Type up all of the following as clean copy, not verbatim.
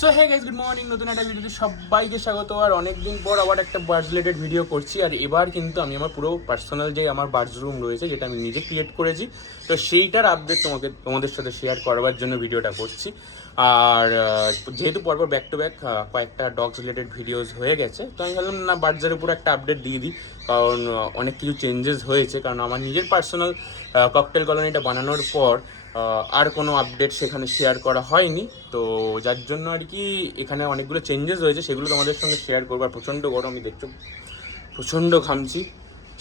So hey guys, good morning. নতুন একটা ভিডিওতে সবাইকে স্বাগত। আর অনেকদিন পর আবার একটা বার্ডস রিলেটেড ভিডিও করছি। আর এবার কিন্তু আমি আমার পুরো পার্সোনাল যে আমার বার্ডস রুম রয়েছে, যেটা আমি নিজে ক্রিয়েট করেছি, তো সেইটার আপডেট তোমাদের সাথে শেয়ার করবার জন্য ভিডিওটা করছি। আর যেহেতু পরপর ব্যাক টু ব্যাক কয়েকটা ডগস রিলেটেড ভিডিওস হয়ে গেছে, তো আমি ভাবলাম না বার্ডসের উপর একটা আপডেট দিয়ে দিই। কারণ অনেক কিছু চেঞ্জেস হয়েছে, কারণ আমার নিজের পার্সোনাল ককটেল কলোনিটা বানানোর পর আর কোনো আপডেট সেখানে শেয়ার করা হয়নি। তো যার জন্য আর কি এখানে অনেকগুলো চেঞ্জেস হয়েছে, সেগুলো তোমাদের সঙ্গে শেয়ার করবো। আর প্রচণ্ড গরম, আমি দেখছো প্রচণ্ড ঘামছি।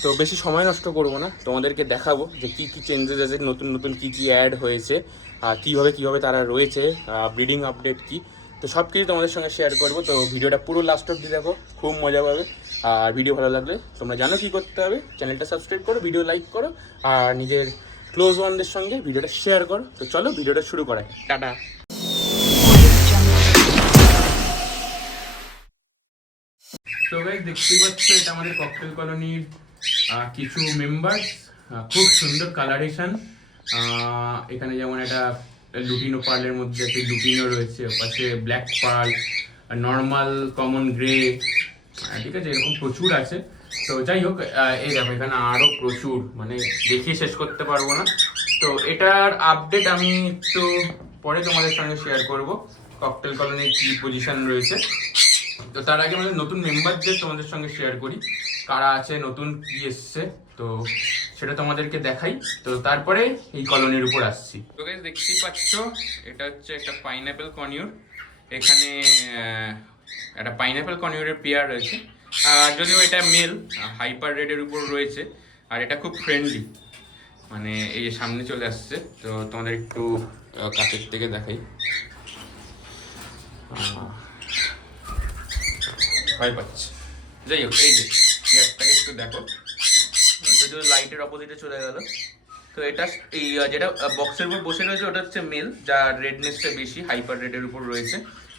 তো বেশি সময় নষ্ট করবো না, তোমাদেরকে দেখাবো যে কী কী চেঞ্জেস আছে, নতুন নতুন কী কী অ্যাড হয়েছে, কীভাবে তারা রয়েছে, ব্রিডিং আপডেট কী, তো সব কিছু তোমাদের সঙ্গে শেয়ার করবো। তো ভিডিওটা পুরো লাস্ট অবধি দেখো, খুব মজা পাবে। আর ভিডিও ভালো লাগলে তোমরা জানো কী করতে হবে, চ্যানেলটা সাবস্ক্রাইব করো, ভিডিও লাইক করো, আর নিজের ক্লোজ ওয়ানদের সঙ্গে ভিডিওটা শেয়ার করো। তো চলো ভিডিওটা শুরু করা যাক। টাটা। তো গাইস, দেখতেই পাচ্ছ এটা আমাদের ককটেল কলোনির কিছু মেম্বার্স। খুব সুন্দর কালারেশন। এখানে যেমন একটা লুটিনো পার্লের মধ্যে একটা লুটিনো রয়েছে, পাশে black pearl, normal, common grey, ঠিক আছে, এরকম প্রচুর আছে। তো যাই হোক, এই দেখো এখানে আরও প্রচুর, মানে দেখিয়ে শেষ করতে পারবো না। তো এটার আপডেট আমি একটু পরে তোমাদের সঙ্গে শেয়ার করব, ককটেল কলোনির কী পজিশন রয়েছে। তো তার আগে আমাদের নতুন মেম্বারদের তোমাদের সঙ্গে শেয়ার করি, কারা আছে, নতুন কি এসছে, তো সেটা তোমাদেরকে দেখাই। তো তারপরে এই কলোনির উপর আসছি। তো গাইস, দেখতেই পাচ্ছ এটা হচ্ছে একটা পাইনঅ্যাপেল কনিউর। এখানে একটা পাইনঅ্যাপেল কনিউরের পেয়ার রয়েছে, যদিও এটা মেল, হাইপার রেডের উপর রয়েছে। আর এটা খুব ফ্রেন্ডলি, মানে এই যে সামনে চলে আসছে। তো তোমাদের একটু কাছের থেকে দেখাই, ভয় পাচ্ছে। যাই হোক, এই যে চেয়ারটাকে একটু দেখো, যদিও লাইটের অপোজিটে চলে গেল। তো এটা এই যেটা বক্সের উপর বসে রয়েছে ওটা হচ্ছে মেল, যার রেডনেসটা বেশি, হাইপার রেডের উপর রয়েছে।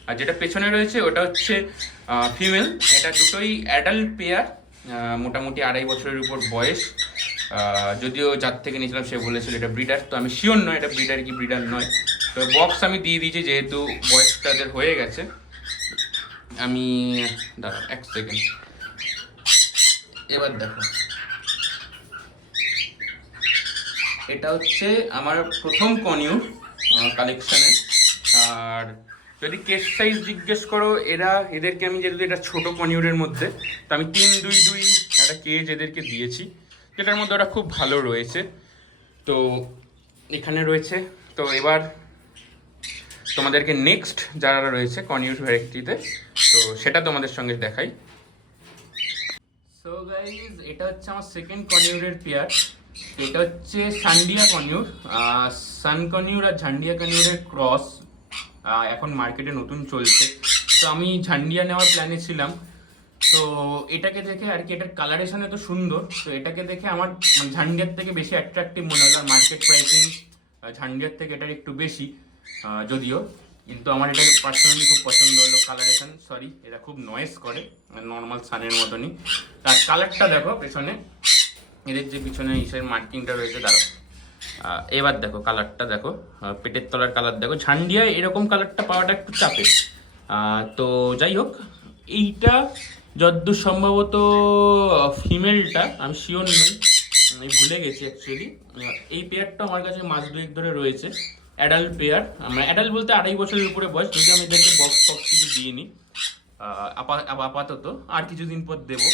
আর যেটা পেছনে রয়েছে ওটা হচ্ছে ফিমেল। এটা দুটোই অ্যাডাল্ট পেয়ার, মোটামুটি 2.5 বছরের উপর বয়স। যদিও যার থেকে নিয়েছিলাম সে বলেছিল এটা ব্রিডার, তো আমি শিওর নয় এটা ব্রিডার কি ব্রিডার নয়। তো বক্স আমি দিয়ে দিয়েছি যেহেতু বয়সটাদের হয়ে গেছে। আমি দাঁড়াও এক সেকেন্ড, এবার দেখো এটা হচ্ছে আমার প্রথম কনিউর কালেকশানে। আর যদি কেস সাইজ জিজ্ঞেস করো, এদেরকে আমি যেহেতু এটা ছোটো কনিউরের মধ্যে, তো আমি 3-2-2 একটা কেজ এদেরকে দিয়েছি, যেটার মধ্যে ওরা খুব ভালো রয়েছে। তো এখানে রয়েছে। তো এবার তোমাদেরকে নেক্সট যারা রয়েছে কনিউর ভ্যারাইটিতে, তো সেটা তোমাদের সঙ্গে দেখাই। সো গাইজ, এটা হচ্ছে আমার সেকেন্ড কনিউরের পেয়ার। এটা হচ্ছে সান্ডিয়া কনিউর, সান কনিউর আর ঝান্ডিয়া কনিউরের ক্রস। এখন মার্কেটে নতুন চলছে, তো আমি ঝান্ডিয়া নেওয়ার প্ল্যানে ছিলাম। তো এটাকে দেখে আর কি, এটার কালারেশন এত সুন্দর, তো এটাকে দেখে আমার ঝান্ডিয়ার থেকে বেশি অ্যাট্রাকটিভ মনে হলো। আর মার্কেট প্রাইসিং ঝান্ডিয়ার থেকে এটার একটু বেশি, যদিও, কিন্তু আমার এটা পার্সোনালি খুব পছন্দ হলো। কালারেশন, সরি, এটা খুব নয়েজ করে, নর্মাল সানের মতনই। তার কালারটা দেখো পেছনে, এদের যে পিছনে ইসের মার্কিংটা রয়েছে, দাঁড়ো এবার দেখো কালারটা দেখো, পেটের তলার কালার দেখো। ঝান্ডিয়ায় এরকম কালারটা পাওয়াটা একটু চাপের। তো যাই হোক, এইটা যদ্দূর সম্ভবত ফিমেলটা, আমি শিওর নই, আমি ভুলে গেছি অ্যাকচুয়ালি। এই পেয়ারটা আমার কাছে মাস 2 ধরে রয়েছে, অ্যাডাল্ট পেয়ার। আমরা অ্যাডাল্ট বলতে 2.5 বছরের উপরে বয়স, যদি আমি এদেরকে বক্স কিছু দিইনি আপাতত, আর কিছুদিন পর দেবো।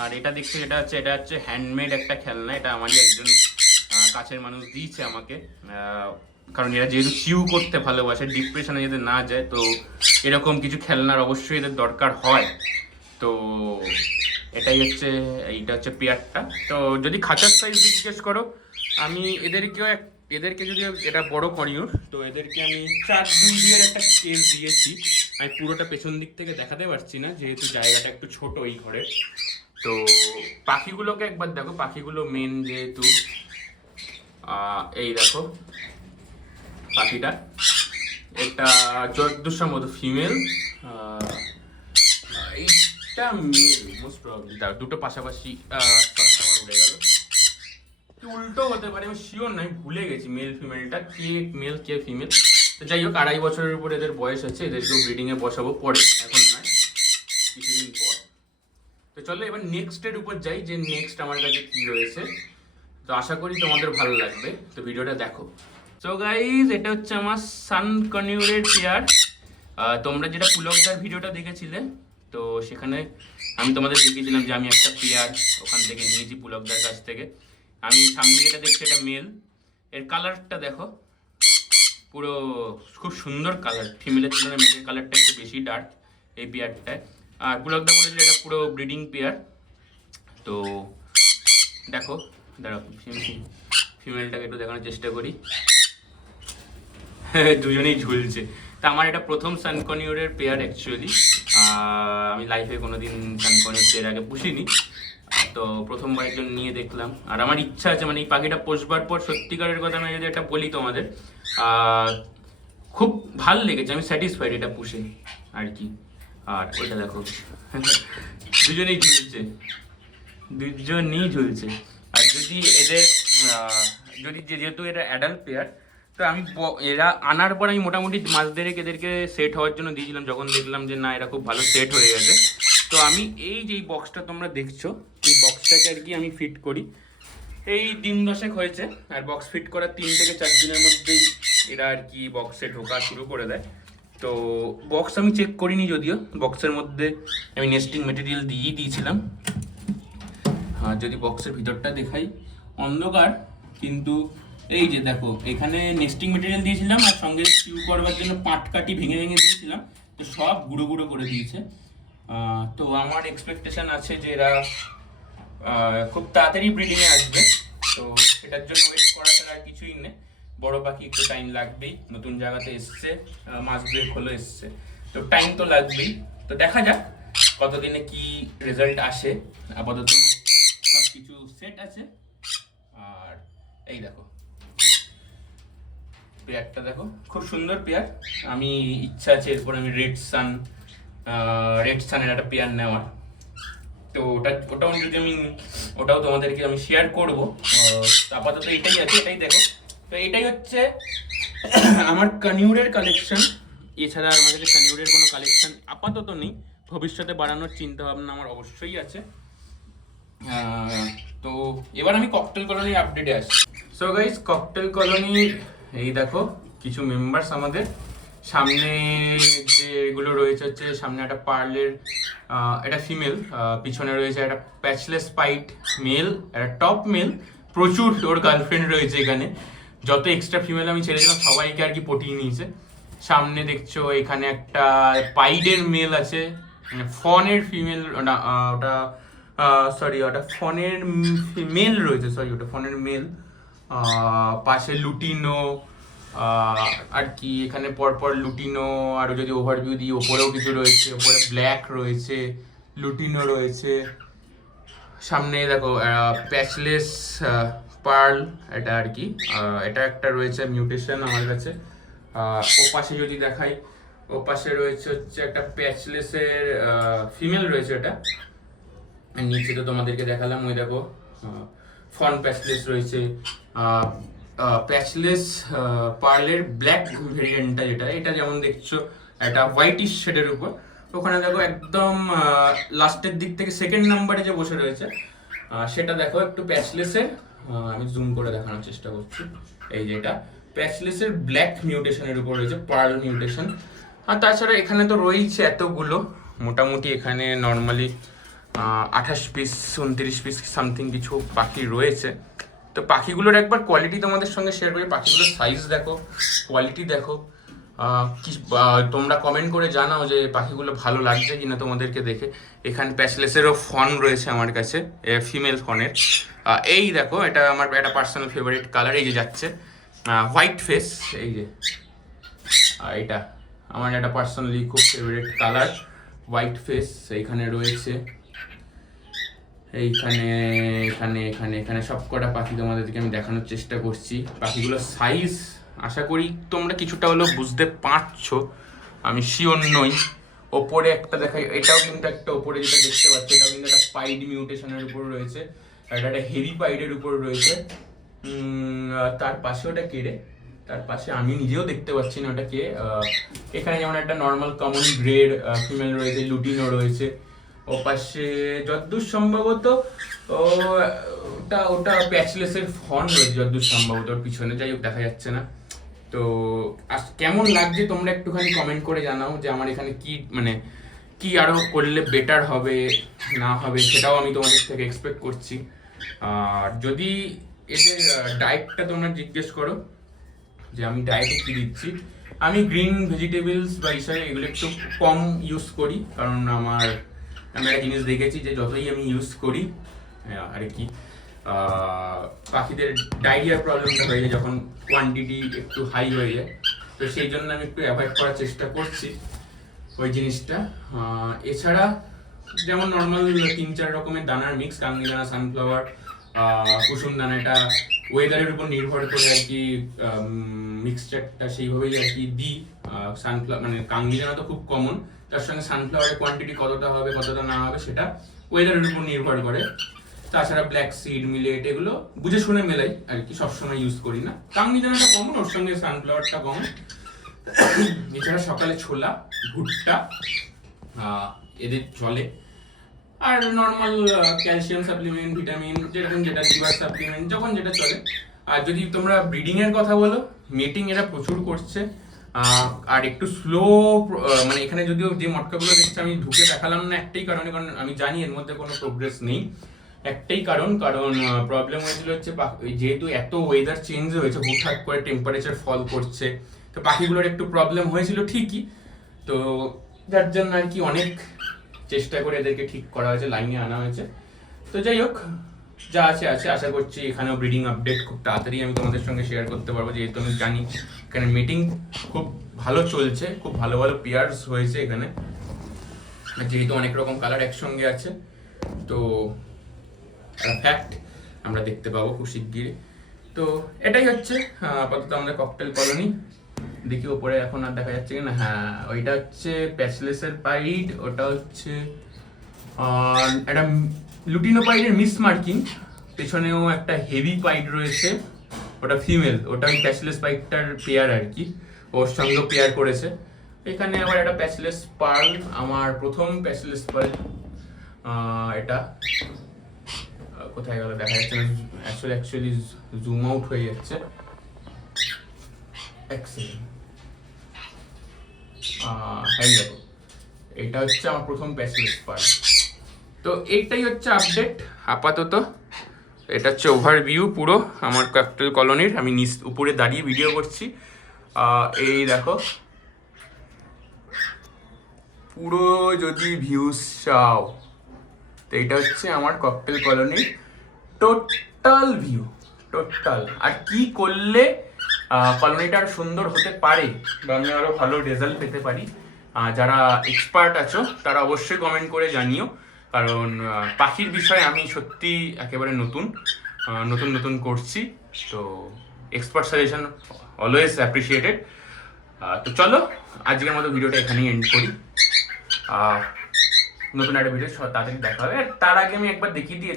আর এটা দেখছি, এটা হচ্ছে হ্যান্ডমেড একটা খেলনা। এটা আমারই একজন কাছের মানুষ দিয়েছে আমাকে, কারণ এরা যেহেতু চিউ করতে ভালোবাসে, ডিপ্রেশনে যাতে না যায়, তো এরকম কিছু খেলনার অবশ্যই এদের দরকার হয়। তো এইটা হচ্ছে পেয়ারটা। তো যদি খাঁচার সাইজ জিজ্ঞেস করো, আমি এদেরকে যদি এটা বড় করিও, তো এদেরকে আমি 4-2 একটা কেস দিয়েছি। আমি পুরোটা পেছন দিক থেকে দেখাতে পারছি না, যেহেতু জায়গাটা একটু ছোট এই ঘরে। তো পাখিগুলোকে একবার দেখো, পাখিগুলো মেন যেহেতু, এই দেখো পাখিটা, এটা যদ্দূর সম্ভবত ফিমেল, এইটা মেল মোস্ট প্রবাবলি। দুটো পাশাপাশি, আমার উড়ে গেল, উল্টো হতে পারে, আমি শিওর নয়, ভুলে গেছি মেল ফিমেলটা, কে মেল কে ফিমেল। তো যাই হোক, 2.5 বছরের উপর এদের বয়স আছে, এদেরকেও ব্রিডিংয়ে বসাবো পরে, এখন নয়, কিছুদিন পর। তো চলো এবার নেক্সটের উপর যাই, যে নেক্সট আমার কাছে কি রয়েছে। তো আশা করি তোমাদের ভালো লাগবে, তো ভিডিওটা দেখো। সো গাইজ, এটা হচ্ছে আমার সান কনিউরের পেয়ার। তোমরা যেটা পুলকদার ভিডিওটা দেখেছিলে, তো সেখানে আমি তোমাদের দেখিয়েছিলাম যে আমি একটা পেয়ার ওখান থেকে নিয়েছি পুলকদার কাছ থেকে। আমি সামনে যেটা দেখছি এটা মেল, এর কালারটা দেখো, পুরো খুব সুন্দর কালার, ফিমেলের তুলনায় মেলের কালারটা একটু বেশি ডার্ক এই পেয়ারটায়। আর পুলকদা বলেছিল এটা পুরো ব্রিডিং পেয়ার। তো দেখো, দাঁড়াও ফিমেলটাকে একটু দেখানোর চেষ্টা করি। দুজনেই ঝুলছে। তা আমার এটা প্রথম সানকনিউরের পেয়ার অ্যাকচুয়ালি। আমি লাইফে কোনোদিন সানকনিউর পেয়ার আগে পুষিনি, তো প্রথমবারের জন্য নিয়ে দেখলাম। আর আমার ইচ্ছা আছে, মানে এই পাখিটা পোষবার পর সত্যিকারের কথা আমি যদি এটা বলি তোমাদের, খুব ভাল লেগেছে, আমি স্যাটিসফাইড এটা পুষে আর কি। আর ওইটা দেখো, দুজনেই ঝুলছে, দুজনেই ঝুলছে। আর যদি এদের যেহেতু এটা অ্যাডাল্ট পেয়ার, তো আমি এরা আনার পর আমি মোটামুটি মাস দেড়েক এদেরকে সেট হওয়ার জন্য দিয়েছিলাম। যখন দেখলাম যে না, এরা খুব ভালো সেট হয়ে গেছে, তো আমি এই যে বক্সটা তোমরা দেখছো, এই বক্সটাকে আর কি আমি ফিট করি। এই দিন 10 হয়েছে, আর বক্স ফিট করার 3 থেকে 4 দিনের মধ্যেই এরা আর কি বক্সে ঢোকা শুরু করে দেয়। তো বক্স আমি চেক করিনি, যদিও বক্সের মধ্যে আমি নেস্টিং মেটেরিয়াল দিয়েছিলাম। হ্যাঁ, যদি বক্সের ভিতরটা দেখাই, অন্ধকার, কিন্তু এই যে দেখো, এখানে নেস্টিং মেটেরিয়াল দিয়েছিলাম, আর সঙ্গে স্টিউ করবার জন্য পাটকাঠি ভেঙে ভেঙে দিয়েছিলাম, তো সব গুঁড়ো গুঁড়ো করে দিয়েছে। তো আমার এক্সপেকটেশন আছে যে এরা খুব তাড়াতাড়ি ব্রিডিংয়ে আসবে। তো এটার জন্য ওয়েট করা ছাড়া আর কিছুই নেই। বড় পাখি একটু টাইম লাগবেই, নতুন জায়গাতে এসছে, মাস দুয়েক হলো এসছে, তো টাইম তো লাগবেই। তো দেখা যাক কতদিনে কি রেজাল্ট আসে। আপাতত সব কিছু সেট আছে। আর এই দেখো পেয়ারটা, দেখো খুব সুন্দর পেয়ার। আমি ইচ্ছা আছে এরপর আমি রেড সানের একটা পেয়ার নেওয়ার। তো ওটাও তোমাদেরকে আমি শেয়ার করবো। আপাতত এটাই আছে, এটাই দেখো। তো এটাই হচ্ছে আমার কানিউরের কালেকশন। এছাড়া আমার কাছে কানিউরের কোনো কালেকশন আপাতত নেই, ভবিষ্যতে বাড়ানোর চিন্তা ভাবনা আমার অবশ্যই আছে। তো এবার আমি ককটেল কলোনির আপডেটে আসি। সো গাইস, ককটেল কলোনির এই দেখো কিছু মেম্বার্স আমাদের সামনে, যেগুলো রয়েছে হচ্ছে সামনে একটা পার্লের এটা ফিমেল, পিছনে রয়েছে একটা প্যাচলেস পাইট মেল, একটা টপ মেল, প্রচুর ওর গার্লফ্রেন্ড রয়েছে এখানে। যত এক্সট্রা ফিমেল আমি ছেড়েছিলাম সবাইকে আর কি পটিয়ে নিয়েছে। সামনে দেখছো এখানে একটা পাইডের মেল আছে, মানে ফনের ফিমেল, ওটা সরি, ওটা ফনের মেল রয়েছে, সরি ওটা ফনের মেল। পাশে লুটিনো, আর কি এখানে পরপর লুটিনো, আর যদি ওভারভিউ দিই ওপরেও কিছু রয়েছে, ওপরে ব্ল্যাক রয়েছে, লুটিনো রয়েছে। সামনে দেখো প্যাচলেস পার্ল, এটা আর কি, এটা একটা রয়েছে মিউটেশন আমার কাছে। ও পাশে যদি দেখাই, ও পাশে রয়েছে হচ্ছে একটা প্যাচলেসের ফিমেল রয়েছে, এটা নিচে তো তোমাদেরকে দেখালাম, ওই দেখো ফন প্যাচলেস রয়েছে। প্যাচলেস পার্লের ব্ল্যাক ভেরিয়েন্টটা যেটা, এটা যেমন দেখছো একটা হোয়াইটিশ শেডের উপর, ওখানে দেখো একদম লাস্টের দিক থেকে সেকেন্ড নাম্বারে যে বসে রয়েছে সেটা দেখো একটু প্যাচলেসের, আমি জুম করে দেখানোর চেষ্টা করছি। এই যে এটা প্যাচলেসের ব্ল্যাক মিউটেশনের উপর রয়েছে, পার্ল মিউটেশন। আর তাছাড়া এখানে তো রয়েছে এতগুলো, মোটামুটি এখানে নর্মালি 28 পিস 29 পিস সামথিং কিছু পাখি রয়েছে। তো পাখিগুলোর একবার কোয়ালিটি তোমাদের সঙ্গে শেয়ার করি। পাখিগুলোর সাইজ দেখো, কোয়ালিটি দেখো, তোমরা কমেন্ট করে জানাও যে পাখিগুলো ভালো লাগছে কিনা তোমাদেরকে দেখে। এখানে প্যাচলেসেরও ফন রয়েছে আমার কাছে, ফিমেল ফনের। এই দেখো, এটা আমার একটা পার্সোনাল ফেভারিট কালার, এই যে যাচ্ছে হোয়াইট ফেস, এই যে এটা আমার একটা পার্সোনালি খুব ফেভারিট কালার, হোয়াইট ফেস। এইখানে রয়েছে, এইখানে এখানে এখানে এখানে সব কটা পাখি তোমাদেরকে আমি দেখানোর চেষ্টা করছি। পাখিগুলোর সাইজ আশা করি তোমরা কিছুটা হলেও বুঝতে পারছো, আমি শিওর নই। ওপরে একটা দেখাই, এটাও কিন্তু একটা ওপরে যেটা দেখতে পাচ্ছ, এটাও কিন্তু একটা পাইড মিউটেশনের উপর রয়েছে, এটা একটা হেভি পাইডের উপর রয়েছে। তার পাশে ওটা কেড়ে, তার পাশে আমি নিজেও দেখতে পাচ্ছি না ওটাকে। এখানে যেমন একটা নর্মাল কমন গ্রেড ফিমেল রয়েছে, লুটিনো রয়েছে। ও পাশে যতদূর সম্ভবত ওটা ওটা প্যাচলেসের ফন রয়েছে যতদূর সম্ভবত ওর পিছনে, যাই হোক দেখা যাচ্ছে না। তো কেমন লাগছে তোমরা একটুখানি কমেন্ট করে জানাও যে আমার এখানে কি মানে কি আরো করলে বেটার হবে না হবে, সেটাও আমি তোমাদের থেকে এক্সপেক্ট করছি। আর যদি এদের ডায়েটটা তোমরা জিজ্ঞেস করো যে আমি ডায়েটে কি দিচ্ছি, আমি গ্রিন ভেজিটেবলস বা হিসাবে এগুলো একটু কম ইউজ করি, কারণ আমি একটা জিনিস দেখেছি যে যতই আমি ইউজ করি আর কি পাখিদের ডায়রিয়ার প্রবলেমটা হয়ে যায় যখন কোয়ান্টিটি একটু হাই হয়ে যায়। তো সেই জন্য আমি একটু অ্যাভয়েড করার চেষ্টা করছি ওই জিনিসটা। এছাড়া যেমন নর্মাল 3-4 রকমের দানার মিক্স, কাঙ্গি দানা, সানফ্লাওয়ার, কুসুম দানা, এটা ওয়েদারের উপর নির্ভর করে আর কি মিক্সচারটা সেইভাবেই আর কি দিই। সানফ্লাওয়ার মানে কাঙ্গি দানা তো খুব কমন, তার সঙ্গে সানফ্লাওয়ারের কোয়ান্টিটি কতটা হবে কতটা না হবে সেটা ওয়েদারের উপর নির্ভর করে। তাছাড়া ব্ল্যাক সিড, মিলেট এগুলো বুঝে শুনে মেলাই আর কি, সবসময় ইউজ করি না। কাঙ্গি দানাটা কমন, ওর সঙ্গে সানফ্লাওয়ারটা কমন। এছাড়া সকালে ছোলা, ভুট্টা এদের চলে। আর নর্মাল ক্যালসিয়াম সাপ্লিমেন্ট, ভিটামিন, যেরকম যেটা লিভার সাপ্লিমেন্ট যখন যেটা চলে। আর যদি তোমরা ব্রিডিং এর কথা বলো, মেটিং এরা প্রচুর করছে। আর একটু স্লো, মানে এখানে যদিও যে মটকাগুলো দেখছি আমি ঢুকে দেখালাম না একটাই কারণে, কারণ আমি জানি এর মধ্যে কোনো প্রোগ্রেস নেই। একটাই কারণ প্রবলেম হয়েছিল হচ্ছে যেহেতু এত ওয়েদার চেঞ্জ হয়েছে, হুটহাট করে টেম্পারেচার ফল করছে, তো পাখিগুলোর একটু প্রবলেম হয়েছিল ঠিকই। তো যার জন্য আর কি অনেক চেষ্টা করে এদেরকে ঠিক করা হয়েছে, লাইনে আনা হয়েছে। তো যাই হোক, যা আছে আছে, আশা করছি এখানেও ব্রিডিং আপডেট খুব তাড়াতাড়ি আমি তোমাদের সঙ্গে শেয়ার করতে পারবো, যেহেতু আমি জানি এখানে মিটিং খুব ভালো চলছে, খুব ভালো ভালো পেয়ার্স হয়েছে এখানে, যেহেতু অনেক রকম কালার একসঙ্গে আছে। তো ফ্যাক্ট আমরা দেখতে পাবো খুব শিগগিরই। তো এটাই হচ্ছে আপাতত আমাদের ককটেল কলোনি। দেখি ওপরে এখন আর দেখা যাচ্ছে কিনা। হ্যাঁ, ওইটা হচ্ছে প্যাচলেসের পাইড, ওটা হচ্ছে একটা লুটিনো পাইডের মিস মার্কিং, পেছনেও একটা হেভি পাইড রয়েছে, ওটা ফিমেল, ওটা ওই প্যাচলেস পাইডটার পেয়ার আর কি, ওর সঙ্গেও পেয়ার করেছে। এখানে আবার একটা প্যাচলেস পার্ল, আমার প্রথম প্যাচলেস পার্ল। এটা কোথায় গেল দেখা যাচ্ছে না, অ্যাকচুয়ালি জুম আউট হয়ে যাচ্ছে। হ্যাঁ দেখো, এটা হচ্ছে আমার প্রথম প্যাচলেস পার্ল। তো এইটাই হচ্ছে আপডেট আপাতত। এটা হচ্ছে ওভারভিউ পুরো আমার ককটেল কলোনির। আমি উপরে দাঁড়িয়ে ভিডিও করছি। এই দেখো পুরো যদি ভিউজ চাও, তো এটা হচ্ছে আমার ককটেল কলোনির টোটাল ভিউ, টোটাল। আর কি করলে কলোনিটা আর সুন্দর হতে পারে বা আমি আরো ভালো রেজাল্ট পেতে পারি, যারা এক্সপার্ট আছো তারা অবশ্যই কমেন্ট করে জানিও, কারণ পাখির বিষয়ে আমি সত্যি একেবারে নতুন করছি। তো এক্সপার্ট সাজেশন অলওয়েজ অ্যাপ্রিসিয়েটেড। তো চলো আজকের মতো ভিডিওটা এখানেই এন্ড করি। নতুন একটা ভিডিও তাড়াতাড়ি দেখা হবে। আর তার আগে আমি একবার দেখিয়ে দিই,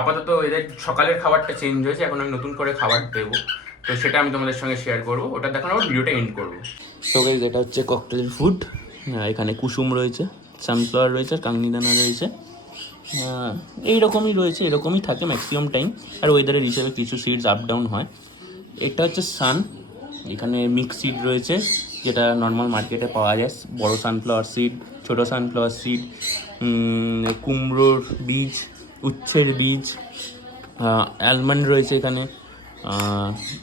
আপাতত এদের সকালের খাবারটা চেঞ্জ হয়েছে, এখন আমি নতুন করে খাবার দেবো, তো সেটা আমি তোমাদের সঙ্গে শেয়ার করবো, ওটা দেখানোর পর ভিডিওটা এন্ড করবো। তো গাইস, এটা হচ্ছে ককটেলের ফুড। এখানে কুসুম রয়েছে, সানফ্লাওয়ার রয়েছে, কাংনি দানা রয়েছে, এইরকমই রয়েছে, এরকমই থাকে ম্যাক্সিমাম টাইম। আর ওয়েদারের হিসেবে কিছু সিডস আপ ডাউন হয়। এটা হচ্ছে সান, এখানে মিক্স সিড রয়েছে যেটা নর্মাল মার্কেটে পাওয়া যায়, বড় সানফ্লাওয়ার সিড, ছোট সানফ্লাওয়ার সিড, কুমড়োর বীজ, উচ্ছের বীজ, অ্যালমন্ড রয়েছে এখানে,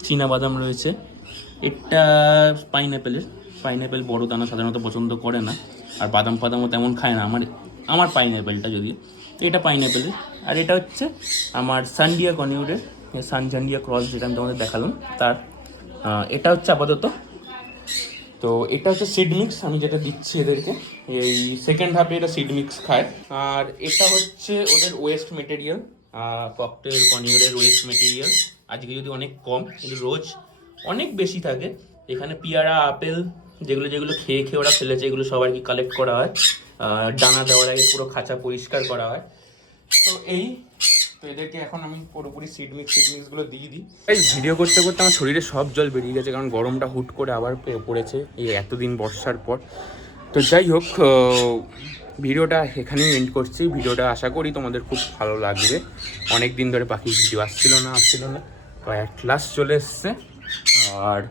চীনাবাদাম রয়েছে। এটা পাইনঅ্যাপেল বড় দানা সাধারণত পছন্দ করে না, আর বাদাম ফাদামও তেমন খায় না আমার পাইনঅ্যাপেলটা যদিও। এটা পাইনঅ্যাপেলের। আর এটা হচ্ছে আমার সানডিয়া কনিউরের সানজান্ডিয়া ক্রস, যেটা আমি তোমাদের দেখালাম তার। এটা হচ্ছে আপাতত। তো এটা হচ্ছে সিড মিক্স আমি যেটা দিচ্ছি এদেরকে, এই সেকেন্ড হাফে এটা সিড মিক্স খায়। আর এটা হচ্ছে ওদের ওয়েস্ট মেটেরিয়াল, ককটেল কনিউরের ওয়েস্ট মেটেরিয়াল। আজকে যদি অনেক কম, কিন্তু রোজ অনেক বেশি থাকে। এখানে পিয়ারা, আপেল, যেগুলো খেয়ে ওরা ফেলেছে, এগুলো সব আর কি কালেক্ট করা হয়। ডানা দেওয়ার আগে পুরো খাঁচা পরিষ্কার করা হয়। তো এই তো এদেরকে এখন আমি পুরোপুরি সিড মিক্সগুলো দিয়ে দিই। এই ভিডিও করতে করতে আমার শরীরে সব জল বেরিয়ে গেছে, কারণ গরমটা হুট করে আবার পড়েছে এই এতদিন বর্ষার পর। তো যাই হোক, ভিডিওটা এখানেই এন্ড করছি। ভিডিওটা আশা করি তোমাদের খুব ভালো লাগবে। অনেক দিন ধরে পাখির ভিডিও আসছিল না, তো অ্যাট লাস্ট চলে এসছে। আর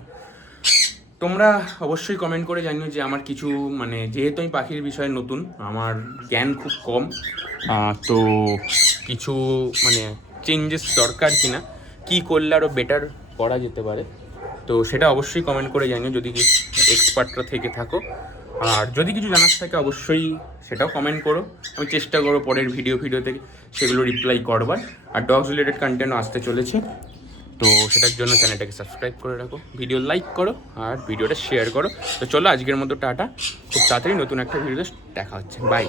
তোমরা অবশ্যই কমেন্ট করে জানিও যে আমার কিছু মানে, যেহেতু আমি পাখির বিষয়ে নতুন, আমার জ্ঞান খুব কম, তো কিছু মানে চেঞ্জেস দরকার কিনা, কি করলে আরও বেটার করা যেতে পারে, তো সেটা অবশ্যই কমেন্ট করে জানিও যদি কি এক্সপার্টরা থেকে থাকো। আর যদি কিছু জানার থাকে অবশ্যই সেটাও কমেন্ট করো, আমি চেষ্টা করবো পরের ভিডিওতে সেগুলো রিপ্লাই করবার। আর ডগস রিলেটেড কন্টেন্টও আসতে চলেছে, তো সেটার জন্য চ্যানেলটাকে সাবস্ক্রাইব করে রাখো, ভিডিও লাইক করো আর ভিডিওটা শেয়ার করো। তো চলো আজকের মতো টাটা, খুব তাড়াতাড়ি নতুন একটা ভিডিওতে দেখা হচ্ছে, বাই।